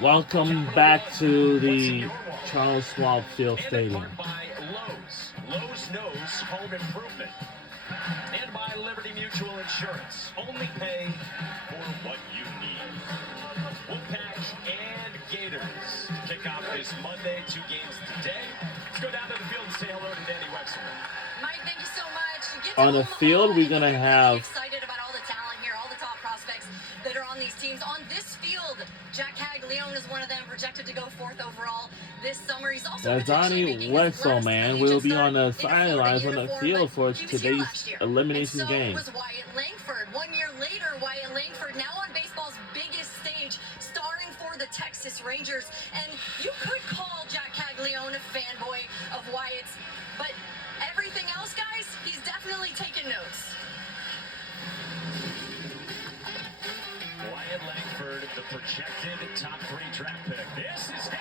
Welcome back to the Charles Schwab Field Stadium. Lowe's knows home improvement. And by Liberty Mutual Insurance. Only pay for what you need. Wolfpack and Gators to kick off this Monday. 2 games today. Let's go down to the field and say hello to Danny Wexler. Mike, thank you so much. On the field, we're going to have... excited about all the talent here, all the top prospects that are on these teams. On this field, Jack Caglione is one of them, projected to go 4th overall this summer. He's also Donnie Wetzel, man, will be on the sidelines on the field for today's elimination game. Was Wyatt Langford. 1 year later, Wyatt Langford now on baseball's biggest stage, starring for the Texas Rangers. And you could call Jack Caglione a fanboy of Wyatt's, but everything else, guys, he's definitely taking notes. Wyatt Langford, the projected top 3 draft pick. This is him.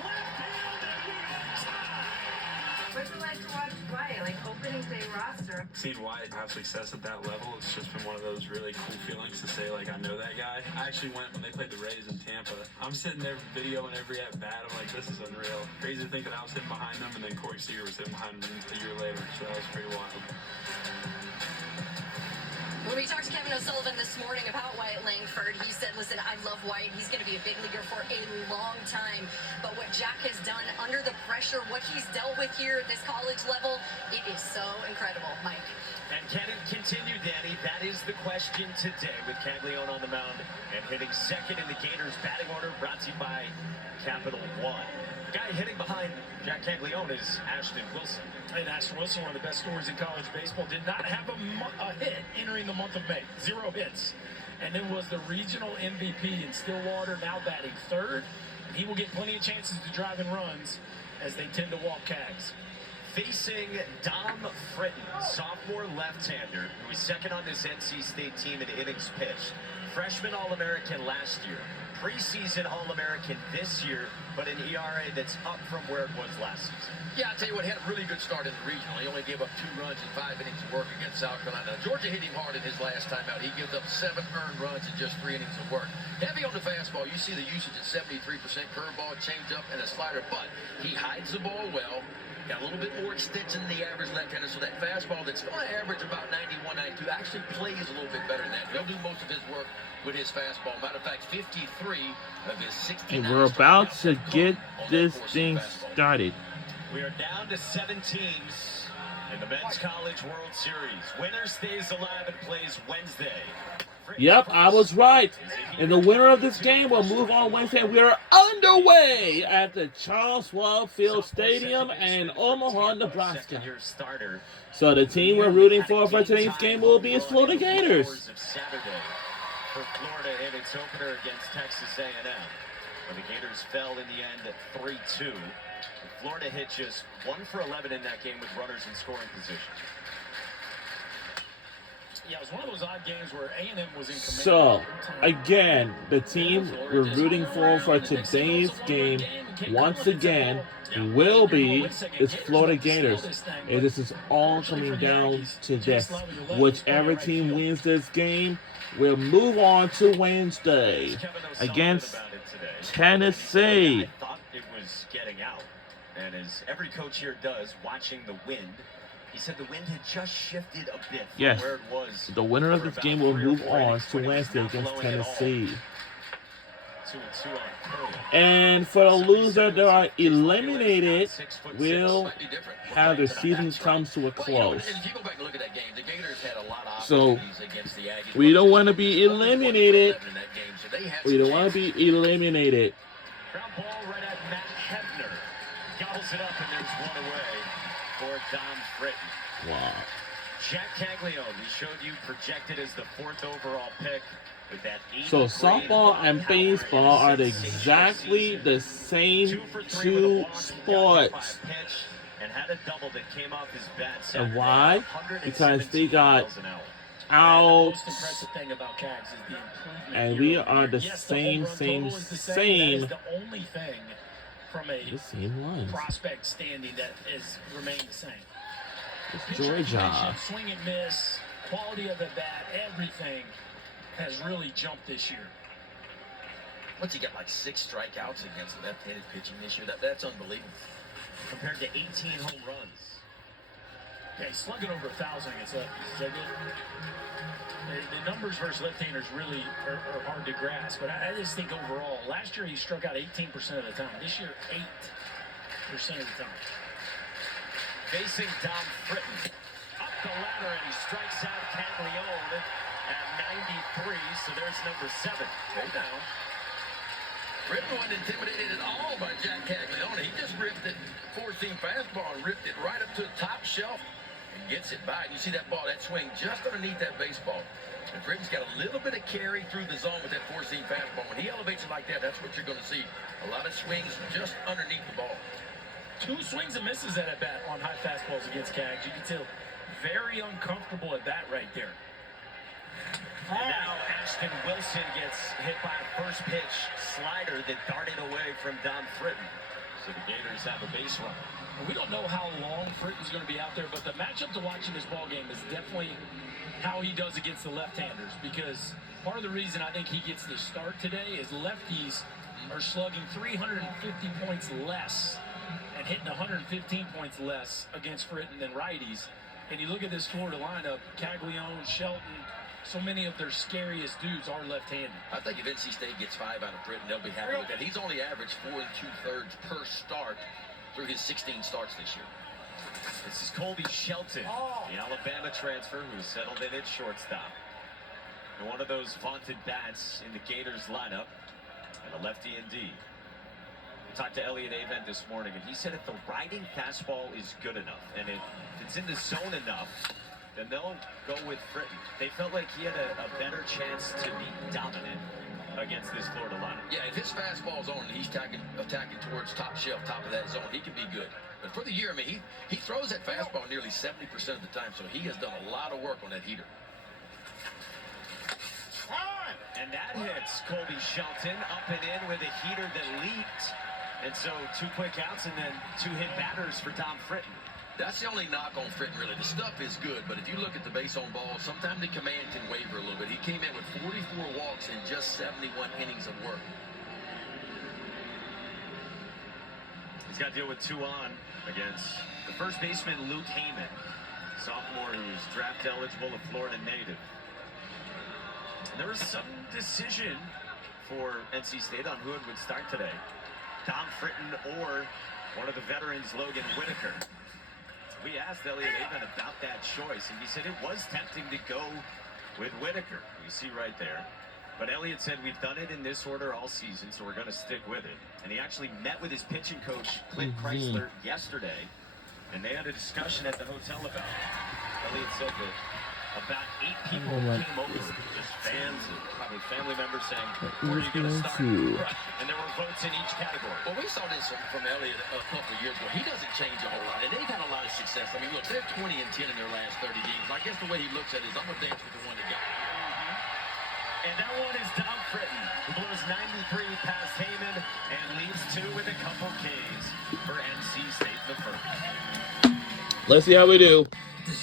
Left field and we are tied. What's it like to watch Wyatt, like opening day roster? Seeing Wyatt have success at that level, it's just been one of those really cool feelings to say, like, I know that guy. I actually went when they played the Rays in Tampa. I'm sitting there videoing every at-bat. I'm like, this is unreal. Crazy to think that I was sitting behind them, and then Corey Seager was sitting behind them a year later, so that was pretty wild. When we talked to Kevin O'Sullivan this morning about Wyatt Langford, he said, listen, I love Wyatt. He's going to be a big leaguer for a long time. But what Jack has done under the pressure, what he's dealt with here at this college level, it is so incredible, Mike. And can it continue, Danny? That is the question today with Caglione on the mound and hitting second in the Gators batting order, brought to you by Capital One. The guy hitting behind Jack Caglione is Ashton Wilson. And Ashton Wilson, one of the best stories in college baseball, did not have a hit entering the month of May. 0 hits. And then was the regional MVP in Stillwater, now batting 3rd. And he will get plenty of chances to drive in runs as they tend to walk Cags. Facing Dom Fritton, sophomore left-hander, who is second on this NC State team in innings pitched. Freshman All-American last year. Preseason All-American this year, but an ERA that's up from where it was last season. Yeah, I'll tell you what, he had a really good start in the regional. He only gave up 2 runs in 5 innings of work against South Carolina. Georgia hit him hard in his last time out. He gives up 7 earned runs in just 3 innings of work. Heavy on the fastball. You see the usage at 73%, curveball, changeup, and a slider, but he hides the ball well. Got a little bit more extension than the average left-hander, so that fastball that's going to average about 91, 92 actually plays a little bit better than that. He'll do most of his work with his fastball. Matter of fact, 53 of his 69. And we're about to get this thing started. We are down to 7 teams in the Men's College World Series. Winner stays alive and plays Wednesday. Yep, I was right. And the winner of this game will move on Wednesday. We are underway at the Charles Schwab Field Stadium in Omaha, Nebraska. So the team we're rooting for today's game will be Florida Gators. For Florida in its opener against Texas A&M. But the Gators fell in the end 3-2. Florida hit just 1 for 11 in that game with runners in scoring position. Yeah, it was one of those odd games where A&M was in command. So, again, the team we're rooting for today's game, once again, will be is Florida Gators. And this is all coming down to this. Whichever team wins this game will move on to Wednesday against Tennessee. I thought it was getting out. And as every coach here does, watching the wind, he said the wind had just shifted a bit from where it was. The winner of this game will move on to Wednesday against Tennessee. 2-2 on Curry. And for the loser that are eliminated, will have their season come to a close. So we don't want to be eliminated. We don't want to be eliminated. Ground ball right at Matt Hebner. Gobbles it up, and there's one away for Dom Fritton. Wow. Jack Caglione, we showed you projected as the 4th overall pick. With that So softball and baseball are exactly the same 2 sports. And had a double that came off his bat. And why? Because they got out. The most impressive thing about Cags is the improvement. And we are the yes, same. That is the only thing from a prospect standing that has remained the same. It's Georgia. Swing and miss, quality of the bat, everything has really jumped this year. What's he got, like 6 strikeouts against left-handed pitching this year? That's unbelievable. Compared to 18 home runs. Yeah, he's slugging over 1,000 against lefties. So the numbers versus left-handers really are hard to grasp. But I just think overall, last year he struck out 18% of the time. This year, 8% of the time. Facing Dom Fritton. Up the ladder, and he strikes out Caglione at 93. So there's number 7. Hold down. Fritton wasn't intimidated at all by Jack Caglione. He just ripped it, four-seam fastball, and ripped it right up to the top shelf and gets it by. You see that ball, that swing just underneath that baseball. And Fritton's got a little bit of carry through the zone with that four-seam fastball. When he elevates it like that, that's what you're going to see. A lot of swings just underneath the ball. 2 swings and misses at bat on high fastballs against Cags. You can tell very uncomfortable at bat right there. And now Ashton Wilson gets hit by a first pitch slider that darted away from Dom Fritton. So the Gators have a base run. We don't know how long Fritton's going to be out there, but the matchup to watch in this ball game is definitely how he does against the left-handers, because part of the reason I think he gets the start today is lefties are slugging 350 points less and hitting 115 points less against Fritton than righties. And you look at this Florida lineup, Caglione, Shelton, so many of their scariest dudes are left-handed. I think if NC State gets 5 out of Fritton, they'll be happy with that. He's only averaged 4 2/3 per start through his 16 starts this year. This is Colby Shelton, the Alabama transfer who settled in at shortstop. And one of those vaunted bats in the Gators lineup, and a lefty indeed. We talked to Elliot Avent this morning, and he said if the riding fastball is good enough, and if it's in the zone enough, then they'll go with Fritton. They felt like he had a better chance to be dominant against this Florida lineup. Yeah, if his fastball's on and he's attacking towards top shelf, top of that zone, he can be good. But for the year, I mean, he throws that fastball nearly 70% of the time, so he has done a lot of work on that heater. And that hits Colby Shelton up and in with a heater that leaked. And so 2 quick outs and then 2 hit batters for Dom Fritton. That's the only knock on Fritton, really. The stuff is good, but if you look at the base on ball, sometimes the command can waver a little bit. He came in with 44 walks in just 71 innings of work. He's got to deal with 2 on against the first baseman, Luke Heyman, sophomore who's draft eligible, a Florida native. And there was some decision for NC State on who it would start today. Dom Fritton or one of the veterans, Logan Whitaker. We asked Elliot Avent about that choice, and he said it was tempting to go with Whitaker. You see right there. But Elliot said we've done it in this order all season, so we're going to stick with it. And he actually met with his pitching coach, Clint Chrysler, yesterday, and they had a discussion at the hotel about it. Elliot said that about 8 people came over, just fans and probably family members saying, where are you going to start? And there were votes in each category. Well, we saw this from Elliott a couple of years ago. He doesn't change a whole lot, and they've had a lot of success. I mean, look, they're 20-10 in their last 30 games. I guess the way he looks at it is, I'm going to dance with the one that got me. And that one is Dom Fritton, who blows 93 past Heyman and leads 2 with a couple Ks for NC State in the first. Let's see how we do.